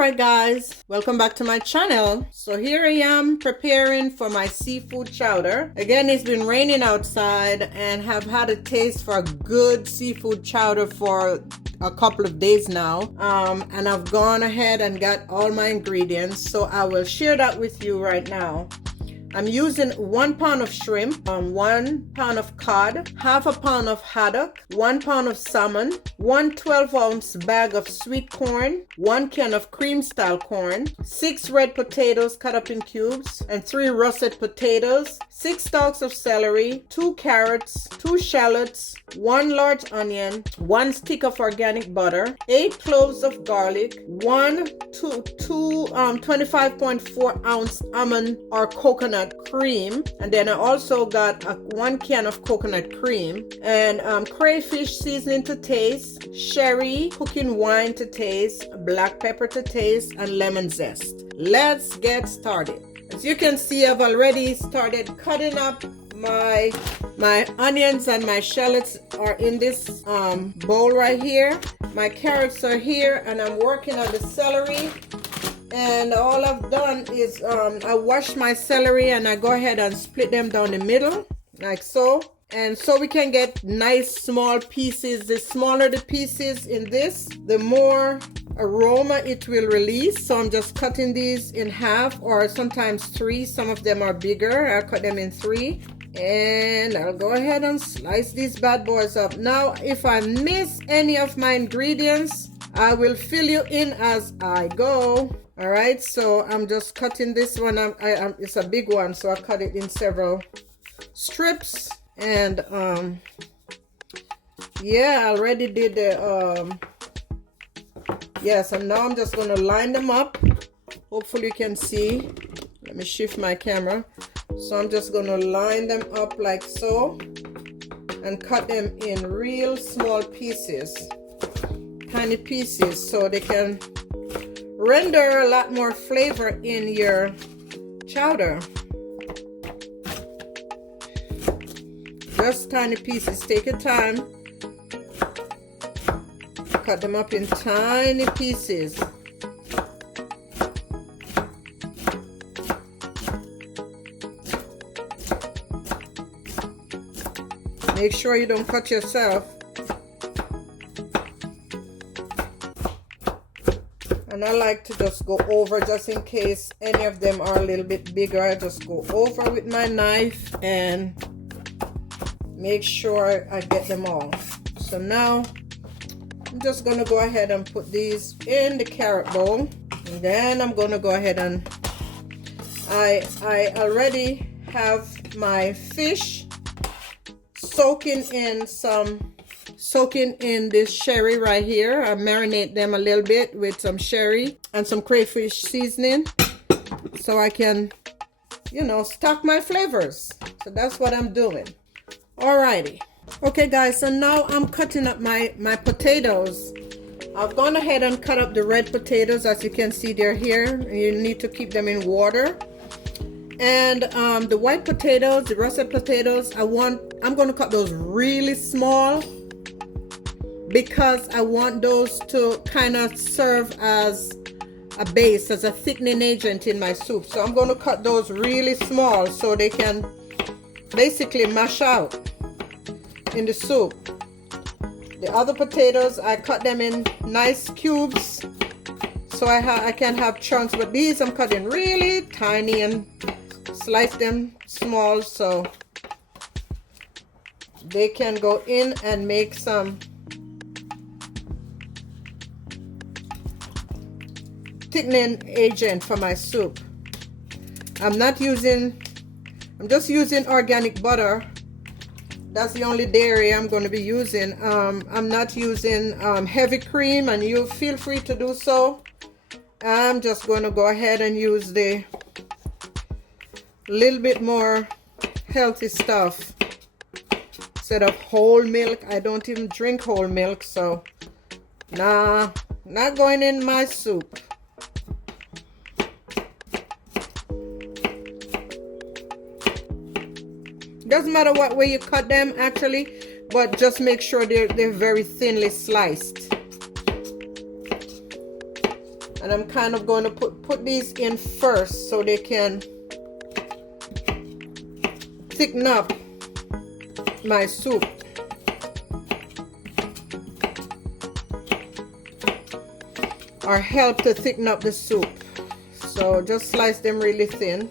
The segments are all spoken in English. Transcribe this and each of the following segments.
Alright guys, welcome back to my channel. So here I am preparing for my seafood chowder. Again, it's been raining outside and have had a taste for a good seafood chowder for a couple of days now. And I've gone ahead and got all my ingredients, so I will share that with you right now. I'm using 1 pound of shrimp, 1 pound of cod, half a pound of haddock, 1 pound of salmon, 1 12-ounce bag of sweet corn, 1 can of cream style corn, 6 red potatoes cut up in cubes, and 3 russet potatoes, 6 stalks of celery, 2 carrots, 2 shallots, 1 large onion, 1 stick of organic butter, 8 cloves of garlic, 25.4 ounce almond or coconut cream, and then I also got 1 can of coconut cream, and crayfish seasoning to taste, sherry cooking wine to taste, black pepper to taste, and lemon zest. Let's get started. As you can see, I've already started cutting up my onions, and my shallots are in this bowl right here. My carrots are here, and I'm working on the celery. And all I've done is I wash my celery and I go ahead and split them down the middle like so, and so we can get nice small pieces. The smaller the pieces in this, the more aroma it will release. So I'm just cutting these in half, or sometimes 3. Some of them are bigger. I cut them in 3, and I'll go ahead and slice these bad boys up. Now if I miss any of my ingredients, I will fill you in as I go. All right, so I'm just cutting this one. It's a big one, so I cut it in several strips. And yeah, I already did the yes, and now I'm just going to line them up. Hopefully you can see. Let me shift my camera. So I'm just going to line them up like so and cut them in real small pieces, tiny pieces, so they can render a lot more flavor in your chowder. Just tiny pieces. Take your time. Cut them up in tiny pieces. Make sure you don't cut yourself. And I like to just go over, just in case any of them are a little bit bigger. I just go over with my knife and make sure I get them all. So now I'm just going to go ahead and put these in the carrot bowl. And then I'm going to go ahead and I already have my fish soaking in this sherry right here. I marinate them a little bit with some sherry and some crayfish seasoning, so I can, you know, stock my flavors. So that's what I'm doing. Alrighty. Okay guys, so now I'm cutting up my potatoes. I've gone ahead and cut up the red potatoes. As you can see, they're here. You need to keep them in water. And the white potatoes, the russet potatoes, I'm going to cut those really small, because I want those to kind of serve as a base, as a thickening agent in my soup. So I'm going to cut those really small so they can basically mash out in the soup. The other potatoes, I cut them in nice cubes so I can have chunks, but these I'm cutting really tiny and slice them small so they can go in and make some thickening agent for my soup. I'm just using organic butter. That's the only dairy I'm going to be using. I'm not using heavy cream, and you feel free to do so. I'm just going to go ahead and use the little bit more healthy stuff instead of whole milk. I don't even drink whole milk, so nah, not going in my soup. Doesn't matter what way you cut them actually, but just make sure they're very thinly sliced. And I'm kind of going to put these in first so they can thicken up my soup. Or help to thicken up the soup. So just slice them really thin.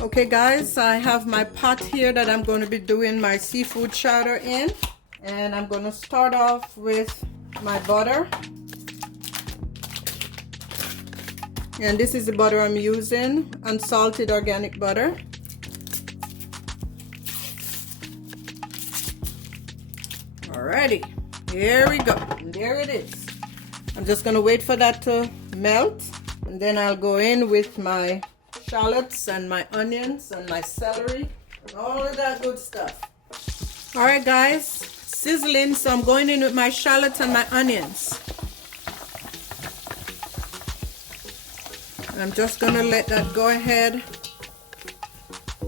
Okay guys, I have my pot here that I'm going to be doing my seafood chowder in. And I'm going to start off with my butter. And this is the butter I'm using, unsalted organic butter. Alrighty, here we go. And there it is. I'm just going to wait for that to melt. And then I'll go in with my shallots and my onions and my celery and all of that good stuff. Alright guys, sizzling, so I'm going in with my shallots and my onions. I'm just going to let that go ahead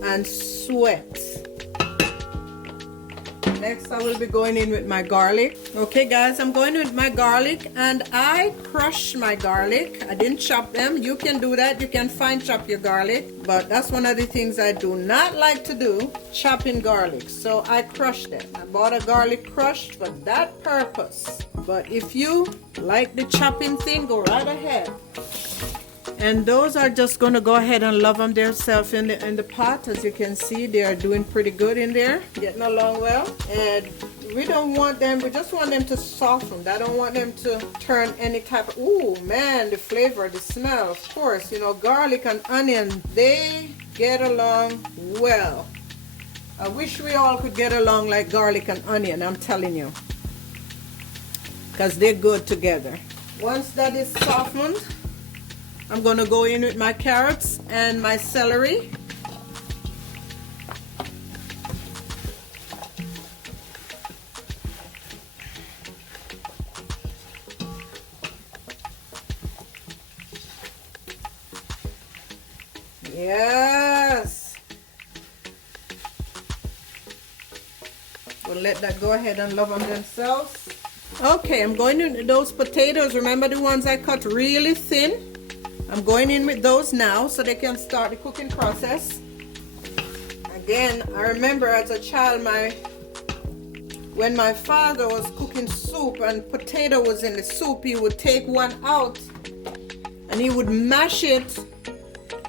and sweat. Next, I will be going in with my garlic. Okay guys, I'm going with my garlic, and I crushed my garlic. I didn't chop them. You can do that. You can fine chop your garlic, but that's one of the things I do not like to do, chopping garlic. So I crushed them. I bought a garlic crush for that purpose. But if you like the chopping thing, go right ahead. And those are just going to go ahead and love them themselves in the pot. As you can see, they are doing pretty good in there, getting along well. And we don't want them, we just want them to soften. I don't want them to turn any type of, ooh man, the flavor, the smell, of course. You know, garlic and onion, they get along well. I wish we all could get along like garlic and onion, I'm telling you. Because they're good together. Once that is softened, I'm going to go in with my carrots and my celery. Yes. We'll let that go ahead and love them themselves. Okay, I'm going in with those potatoes. Remember the ones I cut really thin? I'm going in with those now so they can start the cooking process. Again, I remember as a child, when my father was cooking soup and potato was in the soup, he would take one out and he would mash it,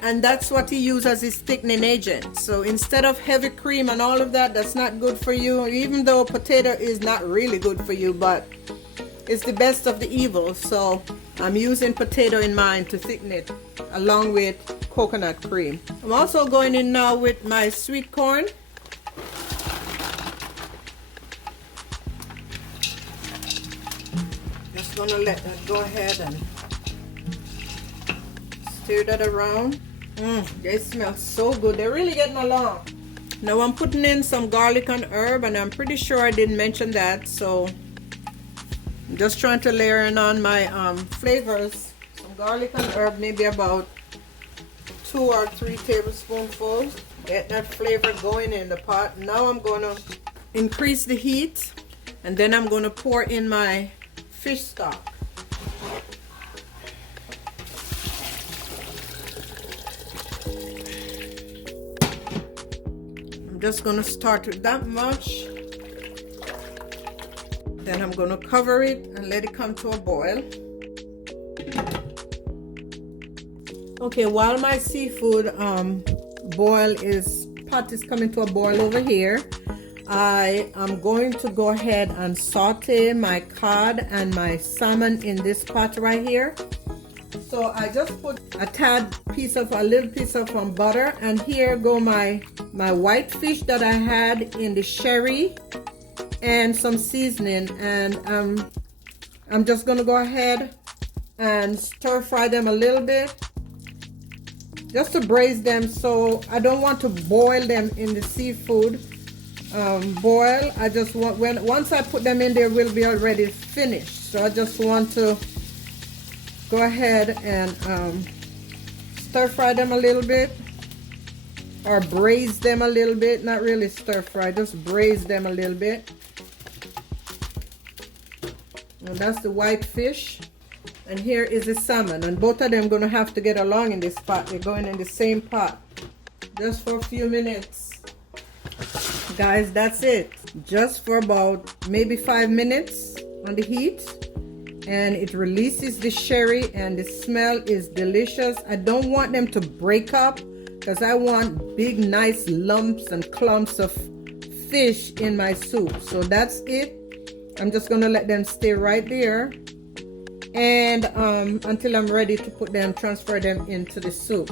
and that's what he used as his thickening agent. So instead of heavy cream and all of that, that's not good for you, even though potato is not really good for you, but it's the best of the evil. So I'm using potato in mine to thicken it along with coconut cream. I'm also going in now with my sweet corn. Just gonna let that go ahead and stir that around. They smell so good. They're really getting along. Now I'm putting in some garlic and herb, and I'm pretty sure I didn't mention that, so I'm just trying to layer in on my flavors. Some garlic and herb, maybe about 2 or 3 tablespoonfuls. Get that flavor going in the pot. Now I'm going to increase the heat, and then I'm going to pour in my fish stock. I'm just going to start with that much. Then I'm going to cover it and let it come to a boil. Okay, while my seafood pot is coming to a boil over here, I am going to go ahead and saute my cod and my salmon in this pot right here. So I just put a little piece of butter, and here go my white fish that I had in the sherry and some seasoning, and I'm just gonna go ahead and stir fry them a little bit just to braise them. So I don't want to boil them in the seafood boil. I just want, once I put them in, they will be already finished. So I just want to go ahead and stir fry them a little bit, or braise them a little bit. Not really stir fry, just braise them a little bit. And that's the white fish. And here is the salmon. And both of them gonna have to get along in this pot. They're going in the same pot. Just for a few minutes. Guys, that's it. Just for about maybe 5 minutes on the heat. And it releases the sherry and the smell is delicious. I don't want them to break up because I want big nice lumps and clumps of fish in my soup. So that's it. I'm just gonna let them stay right there and until I'm ready to put them, transfer them into the soup.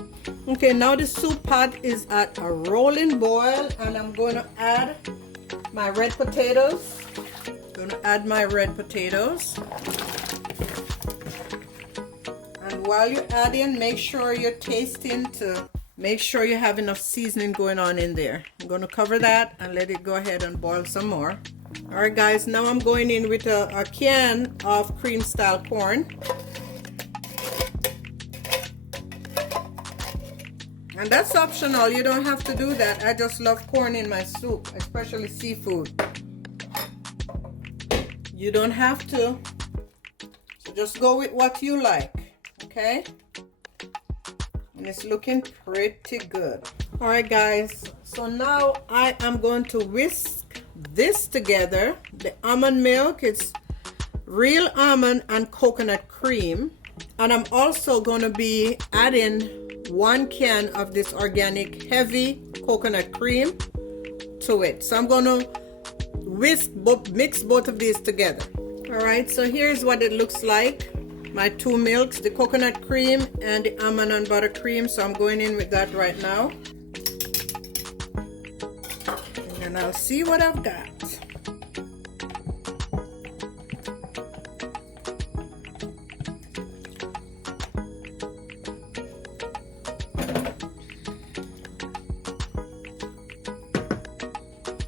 Okay, now the soup pot is at a rolling boil and I'm going to add my red potatoes. And while you're adding, make sure you're tasting to make sure you have enough seasoning going on in there. I'm going to cover that and let it go ahead and boil some more. All right, guys, now I'm going in with a can of cream style corn. And that's optional. You don't have to do that. I just love corn in my soup, especially seafood. You don't have to. So just go with what you like, okay? And it's looking pretty good. All right, guys. So now I am going to whisk this together. The almond milk, it's real almond and coconut cream. And I'm also going to be adding 1 can of this organic heavy coconut cream to it. So I'm going to mix both of these together. All right, so here's what it looks like. My 2 milks, the coconut cream and the almond and butter cream. So I'm going in with that right now. And I'll see what I've got.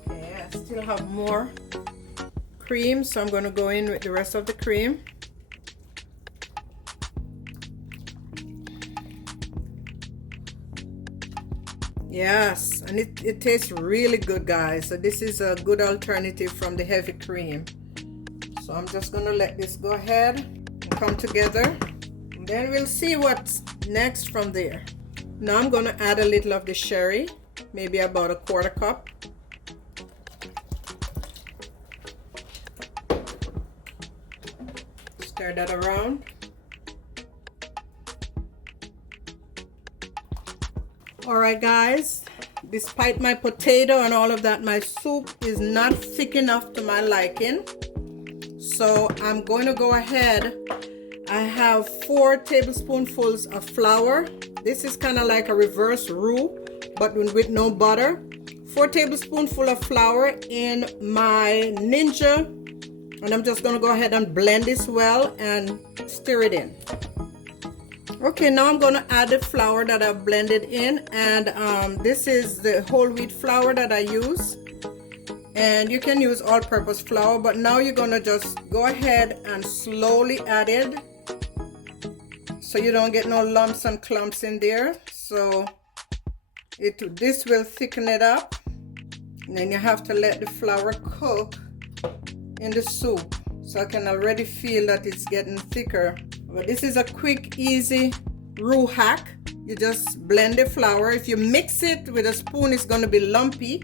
Okay, I still have more cream, so I'm going to go in with the rest of the cream. Yes, and it tastes really good, guys. So this is a good alternative from the heavy cream. So I'm just gonna let this go ahead and come together. And then we'll see what's next from there. Now I'm gonna add a little of the sherry, maybe about 1/4 cup. Stir that around. All right, guys, despite my potato and all of that, my soup is not thick enough to my liking. So I'm going to go ahead. I have 4 tablespoonfuls of flour. This is kind of like a reverse roux, but with no butter. 4 tablespoonfuls of flour in my Ninja. And I'm just going to go ahead and blend this well and stir it in. Okay, now I'm going to add the flour that I've blended in, and this is the whole wheat flour that I use, and you can use all-purpose flour, but now you're going to just go ahead and slowly add it so you don't get no lumps and clumps in there. So this will thicken it up, and then you have to let the flour cook in the soup. So I can already feel that it's getting thicker. But this is a quick, easy roux hack. You just blend the flour. If you mix it with a spoon, it's going to be lumpy.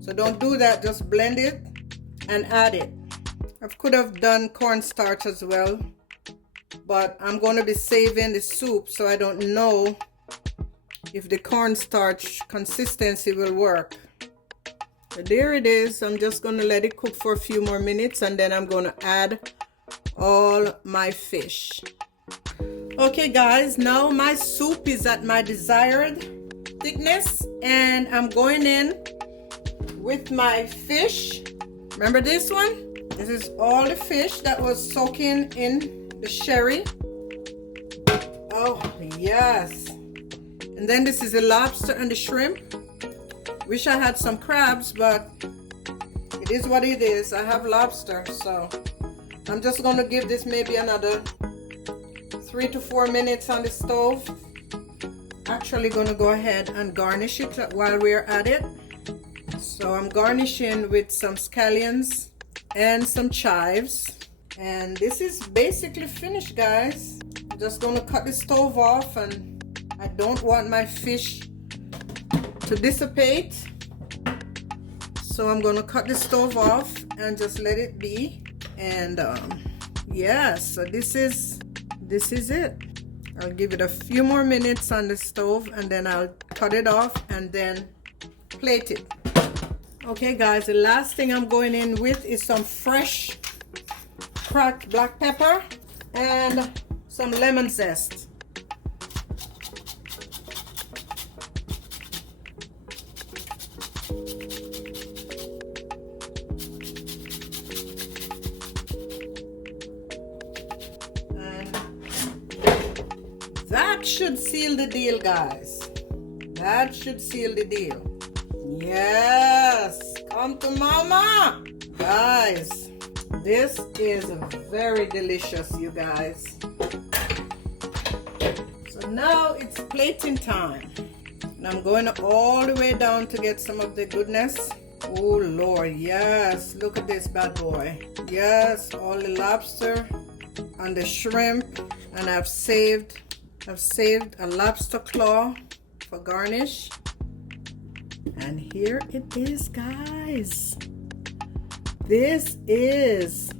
So don't do that. Just blend it and add it. I could have done cornstarch as well, but I'm going to be saving the soup, so I don't know if the cornstarch consistency will work. So there it is. I'm just going to let it cook for a few more minutes, and then I'm going to add all my fish. Okay, guys, now my soup is at my desired thickness, and I'm going in with my fish. Remember this one? This is all the fish that was soaking in the sherry. Oh yes. And then this is the lobster and the shrimp. Wish I had some crabs, but it is what it is. I have lobster, so I'm just going to give this maybe another 3 to 4 minutes on the stove. Actually going to go ahead and garnish it while we're at it. So I'm garnishing with some scallions and some chives, And this is basically finished, guys. I'm just gonna cut the stove off, and I don't want my fish to dissipate. So I'm gonna cut the stove off and just let it be. And yeah, so this is it. I'll give it a few more minutes on the stove, and then I'll cut it off and then plate it. Okay guys, the last thing I'm going in with is some fresh cracked black pepper and some lemon zest. That should seal the deal, guys. That should seal the deal. Yes, come to mama. Guys, this is very delicious, you guys. So now it's plating time. And I'm going all the way down to get some of the goodness. Oh Lord, yes, look at this bad boy. Yes, all the lobster and the shrimp. And I've saved a lobster claw for garnish. And here it is, guys. This is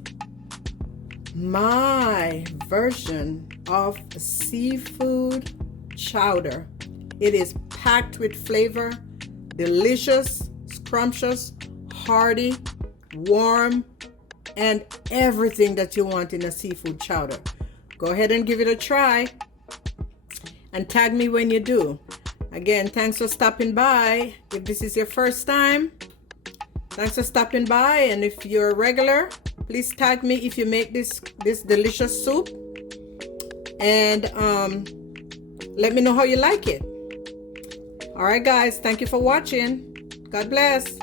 my version of seafood chowder. It is packed with flavor, delicious, scrumptious, hearty, warm, and everything that you want in a seafood chowder. Go ahead and give it a try. And tag me when you do. Again, thanks for stopping by. If this is your first time, thanks for stopping by. And if you're a regular, please tag me if you make this delicious soup. And let me know how you like it. All right, guys. Thank you for watching. God bless.